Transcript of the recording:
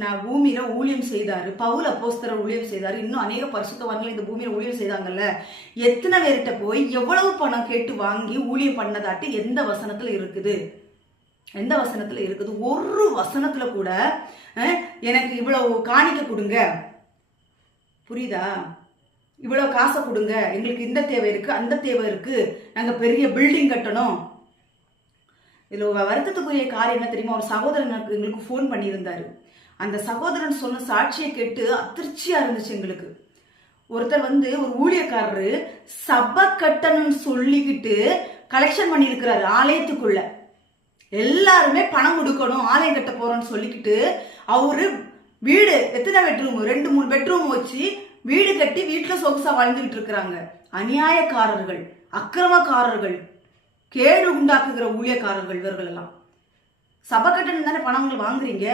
நான் பூமியில ஊழியம் செய்தாரு. பவுல அப்போஸ்தலர் ஊழியம் செய்தாரு. இன்னும் அநேக பரிசுத்தவான்கள் இந்த பூமியில ஊழியம் செய்தாங்கல்ல. எத்தனை பேர்கிட்ட போய் எவ்வளவு பணம் கேட்டு வாங்கி ஊழியம் பண்ணதாட்டு எந்த வசனத்துல இருக்குது? எந்த வசனத்துல இருக்குது? ஒரு வசனத்துல கூட எனக்கு இவ்வளவு காணிக்க கொடுங்க. புரியுதா? இவ்வளவு காசை கொடுங்க. எங்களுக்கு இந்த தேவை இருக்கு அந்த தேவை இருக்கு. நாங்க பெரிய பில்டிங் கட்டணும். இதுல வருத்தத்துக்குரிய காரியம் என்ன தெரியுமா? ஒரு சகோதரன் எங்களுக்கு ஃபோன் பண்ணியிருந்தாரு. அந்த சகோதரன் சொன்ன சாட்சியை கேட்டு அதிர்ச்சியா இருந்துச்சு எங்களுக்கு. ஒருத்தர் வந்து ஒரு ஊழியக்காரரு சப கட்டணம் சொல்லிக்கிட்டு கலெக்ஷன் பண்ணியிருக்கிறாரு ஆலயத்துக்குள்ள. எல்லாருமே பணம் கொடுக்கணும் ஆலயம் கட்ட போறோம்னு சொல்லிக்கிட்டு அவரு வீடு எத்தனை பெட்ரூம்? ரெண்டு மூணு பெட்ரூம் வச்சு வீடு கட்டி வீட்டுல சொகுசா வாழ்ந்துகிட்டு இருக்கிறாங்க. அநியாயக்காரர்கள் அக்கிரமக்காரர்கள் கேடு உண்டாக்குகிற ஊழியக்காரர்கள் இவர்கள் எல்லாம் சபை கட்டணம் தானே பணங்கள் வாங்குறீங்க?